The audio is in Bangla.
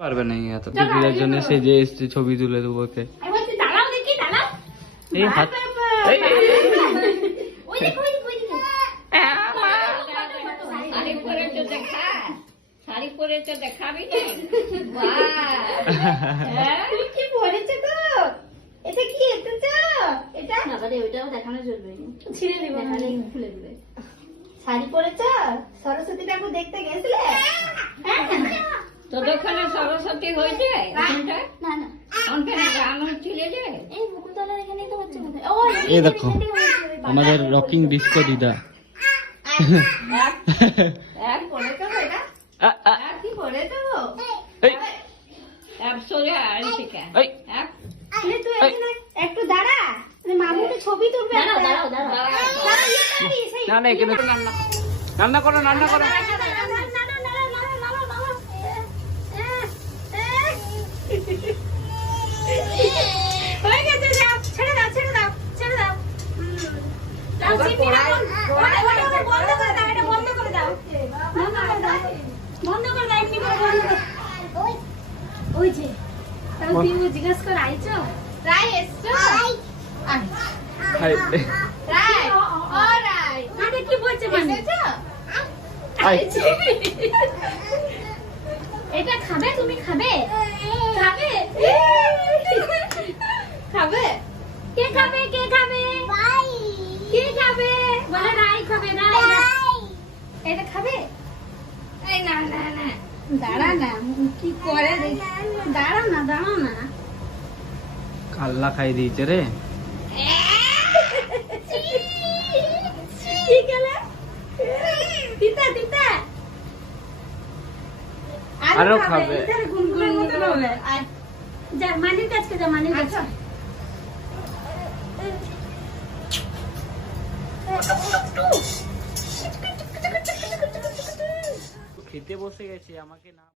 পারবে না এত টিফিনের জন্য সে যে এসছে ছবি তুলে দেবো ওকে। এই হাত শাড়ি পরেছো দেখাবি কি পরেছে তো? এটা কি এটা ওইটাও দেখানো চলবে, ছিঁড়ে দেবে, খুলে দেবে। শাড়ি পরেছ? সরস্বতী ঠাকুর দেখতে গেছিলে? তোদের ওখানে সরস্বতী হয়েছে? না না, গান হচ্ছিল যে এই মুকুলতলার এখানেই তো হচ্ছে। এই দেখো আমাদের রকিং ডিস্কো দিদা। এক পরেছো এটা? কি পরেছো? একটু দাঁড়া, মামুকে ছবি তুলবে। না না এখানে রান্না করো রান্না করো। ছেড়ে দাও ছেড়ে দাও ছেড়ে দাও। বন্ধ করে দাও এমনি করে বন্ধ করে। ওই যে তুই জিজ্ঞেস করে আইছো? রাই এসছো? রাই ও রাই মানে কি বলছে মানে? এটা খাবে? তুমি খাবে? খাবে? খাবে? কে খাবে? কে খাবে? কে খাবে? বলে রাই খাবে না। এটা খাবে? এই না না না, দাঁড়া না, কি করে দাঁড়া না, দাঁড়াও না। কাল্লা খাই দিয়েছে রে। আরো খাবে। যা মানির কাছে যা, মানির কাছে। খেতে বসে গেছে আমাকে না